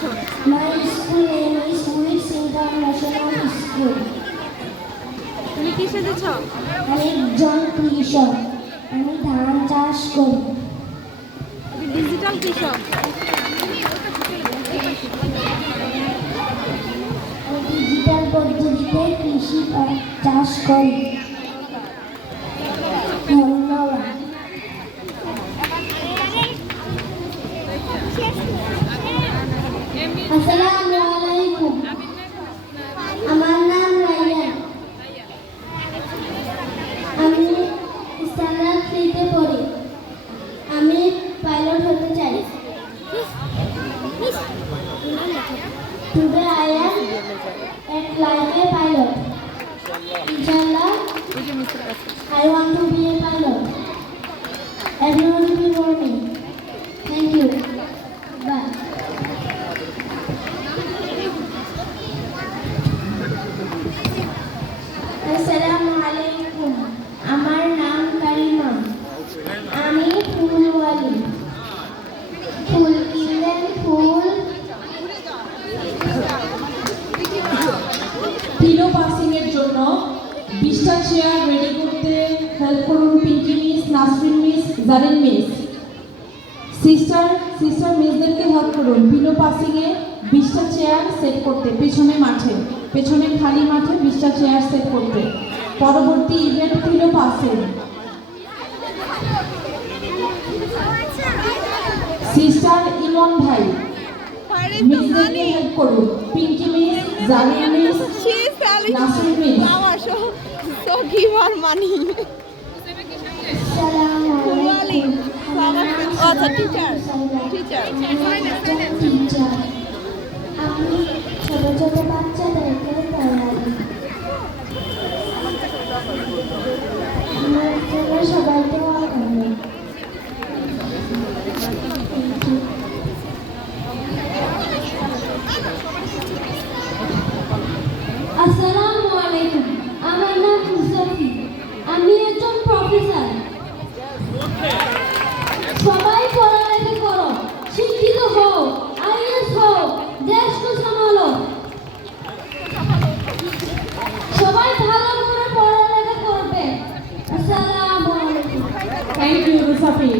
My school name is Wits International School. তুমি কি সেজেছ? আমি একজন কৃষক। আমি ধান চাষ করি। তুমি ডিজিটাল কৃষক। আমি ডিজিটাল পদ্ধতিতে কৃষি চাষ করি। ধন্যবাদ। আসসালামু আলাইকুম। আমার নাম রাইয়ান। আমি স্ট্যান্ডার্ড 3-তে পড়ি। আমি পাইলট হতে চাই। Today I am like a pilot. Inshallah, I want to be a pilot. Everyone will be for me. Thank you. Bye. Assalamu alaikum. আমার নাম কারিমা। আমি ফুলওয়ালি। ফুল কিনলেন ফুল। পিলো পাসিং এর জন্য 20টা চেয়ার রেডি করতে হেল্প করুন Pinky miss, Nasrin miss, Zarin miss. Sister মিসদেরকে হেল্প করুন পিলো পাসিং এ 20টা চেয়ার সেট করতে, পেছনে খালি মাঠে 20টা চেয়ার সেট করতে। পরবর্তী event pillow passing. Sister Emon ভাই মিসদেরকে হেল্প করুন Pinky miss, Zarin miss, Nasrin miss. So give her money. Assalamu alaikum. Oh, the teacher. আমি ছোট ছোট বাচ্চাদেরকে পড়াই। আমার জন্য সবাই দোয়া করবে। আসসালামু আলাইকুম। আমার নাম মুসাফি। আমি একজন প্রফেসর। সবাই পড়ালেখা করো, শিক্ষিত হও, আইএস হও, দেশকে সামলাও। সবাই ভালো করে পড়ালেখা করবে। আসসালামু আলাইকুম। থ্যাংক ইউ মুসাফি।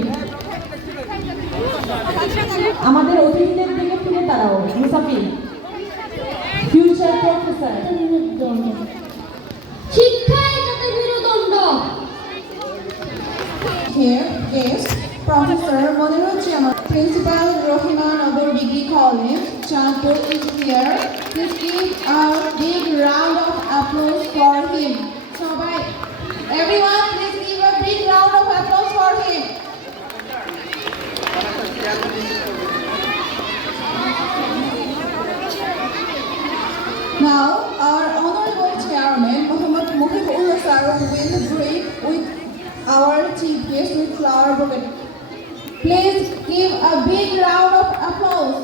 আমাদের অতিথিদের দিকে ফিরে দাঁড়াও মুসাফি। Future professor. শিক্ষায় যাতে মেরুদণ্ড। Here, guest, Professor Monirujjaman, Principal Rohima Nagar Degree College, Chandpur is here. Please give a big round of applause for him. So, everyone, please give a big round of applause for him. Now, our Honorable Chairman, Muhammad Muhibullah Sir, will greet with our chief guest with flower bouquet. Please give a big round of applause.